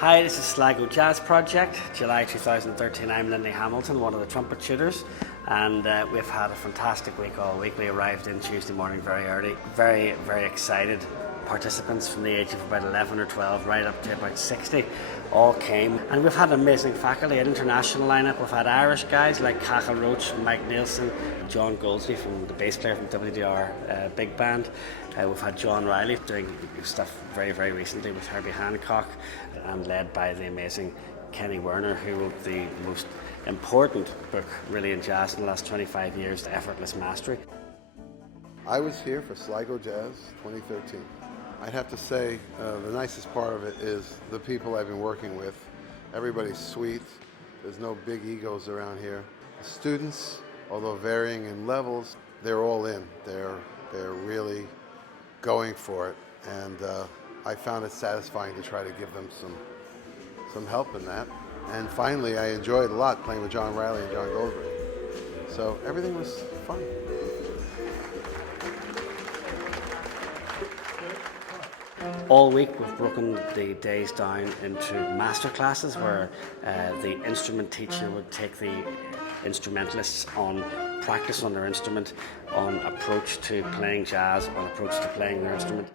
Hi, this is Sligo Jazz Project, July 2013. I'm Lindy Hamilton, one of the trumpet tutors, and we've had a fantastic week all week. We arrived in Tuesday morning very early, very excited. Participants from the age of about 11 or 12 right up to about 60 all came, and we've had an amazing faculty, an international lineup. We've had Irish guys like Cathal Roach, Mike Nielsen, John Goldsby from the bass player from WDR Big Band. We've had John Riley doing stuff very recently with Herbie Hancock, and led by the amazing Kenny Werner, who wrote the most important book really in jazz in the last 25 years, Effortless Mastery. I was here for Sligo Jazz 2013. I'd have to say the nicest part of it is the people I've been working with. Everybody's sweet. There's no big egos around here. The students, although varying in levels, they're all in. They're really going for it, and I found it satisfying to try to give them some help in that. And finally, I enjoyed a lot playing with John Riley and John Goldsby. So everything was fun. All week we've broken the days down into masterclasses where the instrument teacher would take the instrumentalists on practice on their instrument, on approach to playing jazz, on approach to playing their instrument.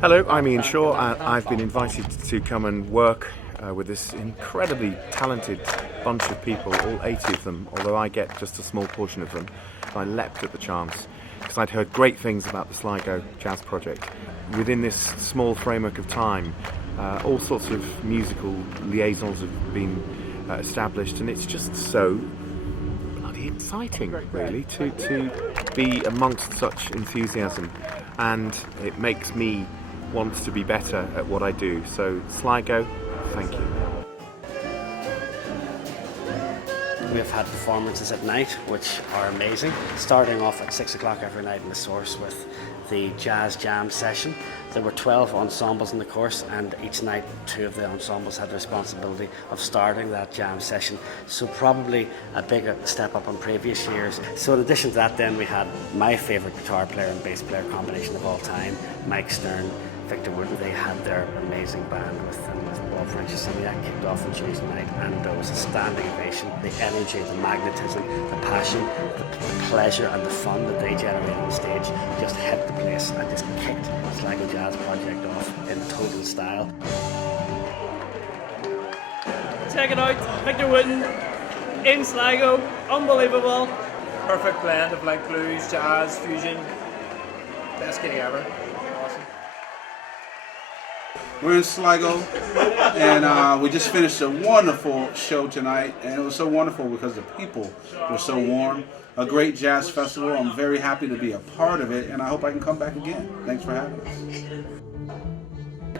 Hello, I'm Ian Shaw, and I've been invited to come and work with this incredibly talented bunch of people, all 80 of them, although I get just a small portion of them. I leapt at the chance because I'd heard great things about the Sligo Jazz Project. Within this small framework of time, all sorts of musical liaisons have been established, and it's just so bloody exciting, really, to be amongst such enthusiasm, and it makes me want to be better at what I do. So Sligo, thank you. We've had performances at night which are amazing, starting off at 6 o'clock every night in the Source with the Jazz Jam session. There were 12 ensembles in the course, and each night 2 of the ensembles had the responsibility of starting that jam session, so probably a bigger step up on previous years. So in addition to that, then we had my favourite guitar player and bass player combination of all time, Mike Stern, Victor Wooten. They had their amazing band with them, with Bob French's, and that kicked off on Tuesday night, and there was a standing ovation. The energy, the magnetism, the passion, the pleasure and the fun that they generated on stage just hit the place and just kicked the Sligo Jazz Project off in total style. Check it out, Victor Wooten in Sligo, unbelievable. Perfect blend of like blues, jazz, fusion, best gig ever. We're in Sligo, and we just finished a wonderful show tonight, and it was so wonderful because the people were so warm. A great jazz festival. I'm very happy to be a part of it, and I hope I can come back again. Thanks for having us.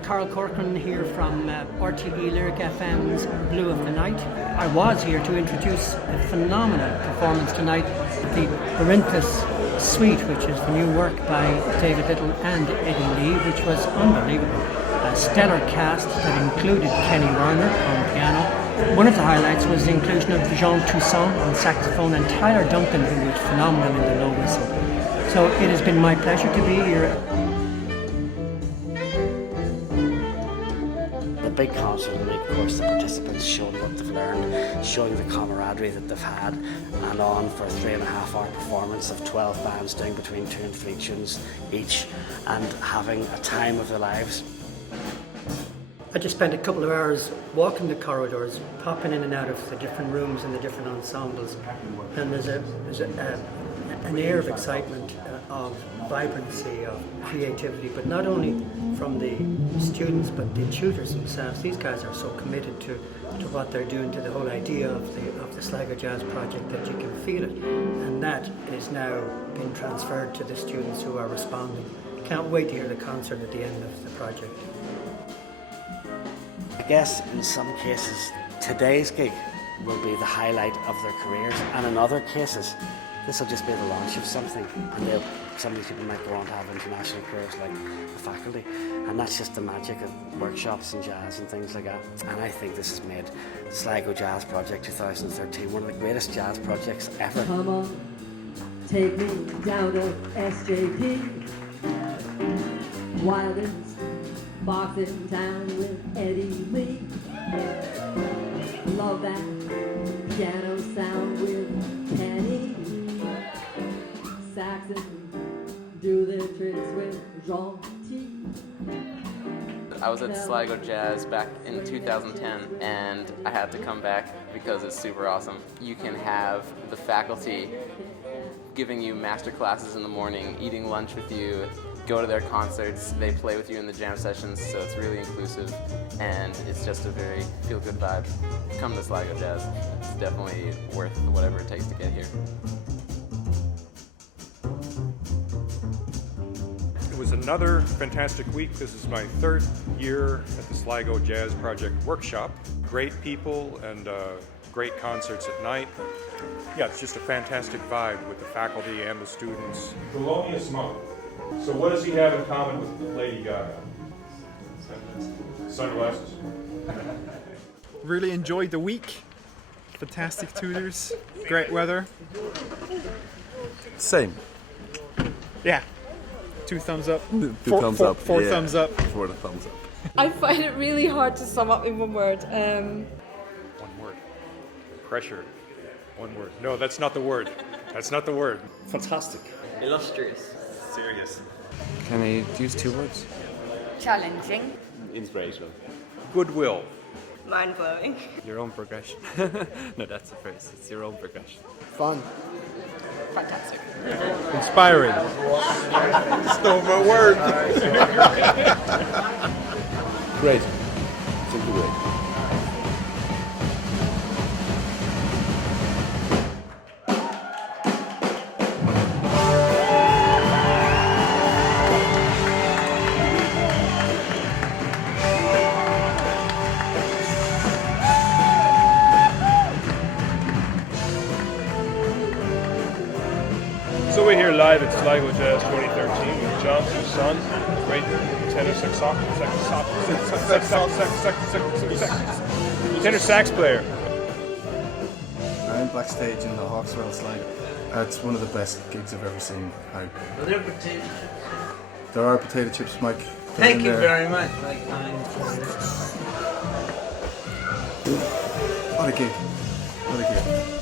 Carl Corcoran here from RTE Lyric FM's Blue of the Night. I was here to introduce a phenomenal performance tonight, the Orinthus Suite, which is the new work by David Little and Eddie Lee, which was unbelievable. A stellar cast that included Kenny Werner on piano. One of the highlights was the inclusion of Jean Toussaint on saxophone and Tyler Duncan, who was phenomenal in the low whistle. So it has been my pleasure to be here. The big concert of the week, of course, the participants showing what they've learned, showing the camaraderie that they've had, and on for a 3.5-hour performance of 12 bands doing between 2 and 3 tunes each, and having a time of their lives. I just spent a couple of hours walking the corridors, popping in and out of the different rooms and the different ensembles, and there's an air of excitement, of vibrancy, of creativity, but not only from the students but the tutors themselves. These guys are so committed to what they're doing, to the whole idea of the Sligo Jazz Project, that you can feel it, and that is now being transferred to the students who are responding. Can't wait to hear the concert at the end of the project. I guess in some cases today's gig will be the highlight of their careers, and in other cases this will just be the launch of something, and some of these people might go on to have international careers like the faculty, and that's just the magic of workshops and jazz and things like that. And I think this has made Sligo Jazz Project 2013 one of the greatest jazz projects ever. Take me down to SJP, wildest boxing town with Eddie Lee. Love that piano sound with Penny. Saxon, do the tricks with Jean T. I was at Sligo Jazz back in 2010 and I had to come back because it's super awesome. You can have the faculty giving you master classes in the morning, eating lunch with you, go to their concerts, they play with you in the jam sessions, so it's really inclusive and it's just a very feel-good vibe. Come to Sligo Jazz. It's definitely worth whatever it takes to get here. It was another fantastic week. This is my third year at the Sligo Jazz Project Workshop. Great people and great concerts at night. Yeah, it's just a fantastic vibe with the faculty and the students. Thelonious Monk. So what does he have in common with Lady Gaga? Sunglasses. Really enjoyed the week. Fantastic tutors, great weather. Same. Yeah. 2 thumbs up. Four thumbs up. Four thumbs up. 4 thumbs up. I find it really hard to sum up in one word. One word. Pressure. One word. No, that's not the word. That's not the word. Fantastic. Illustrious. Serious. Can I use 2 words? Challenging. Inspirational. Goodwill. Mind-blowing. Your own progression. No, that's the phrase. It's your own progression. Fun. Fantastic. Inspiring. Stole my word. Great. Simply great. So we're here live at Sligo Jazz 2013 with John's son, great tenor sax player. I'm backstage in the Hawkswell Sligo. It's one of the best gigs I've ever seen. Are there potato chips? There are potato chips, Mike. Thank you very much, Mike. What a gig. What a gig.